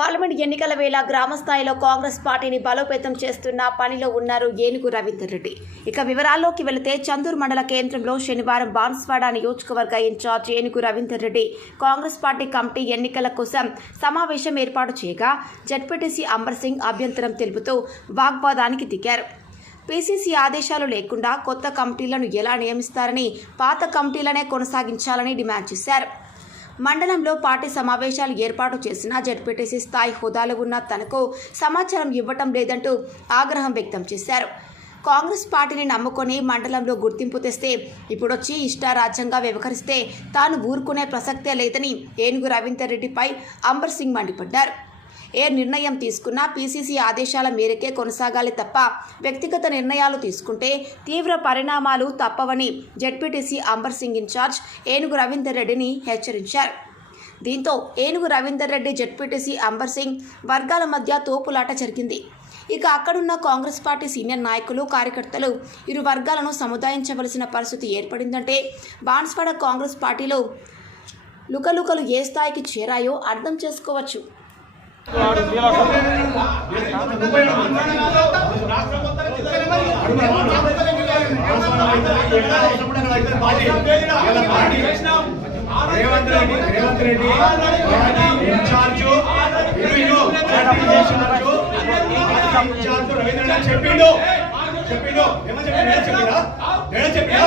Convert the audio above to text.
Parliament ఎన్నికల వేళ గ్రామ స్థాయిలో కాంగ్రెస్ పార్టీని బలోపేతం చేస్తున్న పనిలో ఉన్నారు ఏనుగు రవీందర్ రెడ్డి. ఇక వివరాల్లోకి వెళితే చందూరు మండల కేంద్రంలో శనివారం బాన్స్వాడ నియోజకవర్గ incharge Enugu Ravinder Reddy Congress party committee ఎన్నికల కోసం సమావేశం ఏర్పాటు చేయగా జడ్పీటీసీ అంబర్ సింగ్ అభ్యంతరం తెలుపుతూ వాగ్వాదానికి దిగారు. పీసీసీ ఆదేశాలు లేకుండా కొత్త కమిటీలను ఎలా నియమిస్తారని పాత కమిటీలనే కొనసాగించాలని డిమాండ్ చేశారు. మండలంలో పార్టీ సమావేశాలు ఏర్పాటు చేసినా జడ్పీటీసీ స్థాయి హోదాలో ఉన్న తనకు సమాచారం ఇవ్వటం లేదంటూ ఆగ్రహం వ్యక్తం చేశారు. కాంగ్రెస్ పార్టీని నమ్ముకొని మండలంలో గుర్తింపు తెస్తే ఇప్పుడొచ్చి ఇష్టారాజ్యంగా వ్యవహరిస్తే తాను ఊరుకునే ప్రసక్తే లేదని ఏనుగు రవీందర్ రెడ్డిపై అంబర్ సింగ్ మండిపడ్డారు. ఏ నిర్ణయం తీసుకున్నా పీసీసీ ఆదేశాల మేరకే కొనసాగాలి తప్ప వ్యక్తిగత నిర్ణయాలు తీసుకుంటే తీవ్ర పరిణామాలు తప్పవని జడ్పీటీసీ అంబర్ సింగ్ ఇన్ఛార్జ్ ఏనుగు రవీందర్ రెడ్డిని హెచ్చరించారు. దీంతో ఏనుగు రవీందర్ రెడ్డి జడ్పీటీసీ అంబర్ సింగ్ వర్గాల మధ్య తోపులాట జరిగింది. ఇక అక్కడున్న కాంగ్రెస్ పార్టీ సీనియర్ నాయకులు కార్యకర్తలు ఇరు వర్గాలను సముదాయించవలసిన పరిస్థితి ఏర్పడిందంటే బాన్స్వాడ కాంగ్రెస్ పార్టీలో లుకలుకలు ఏ స్థాయికి చేరాయో అర్థం చేసుకోవచ్చు. రేవంత్ రెడ్డి రేవంత్ రెడ్డి ఇన్ఛార్జ్ ఇన్ఛార్జ్ రవీంద్రనాథ్ చెప్పిండు చెప్పిండు ఏమని చెప్పిండు నేను చెప్పినా నేను చెప్పినా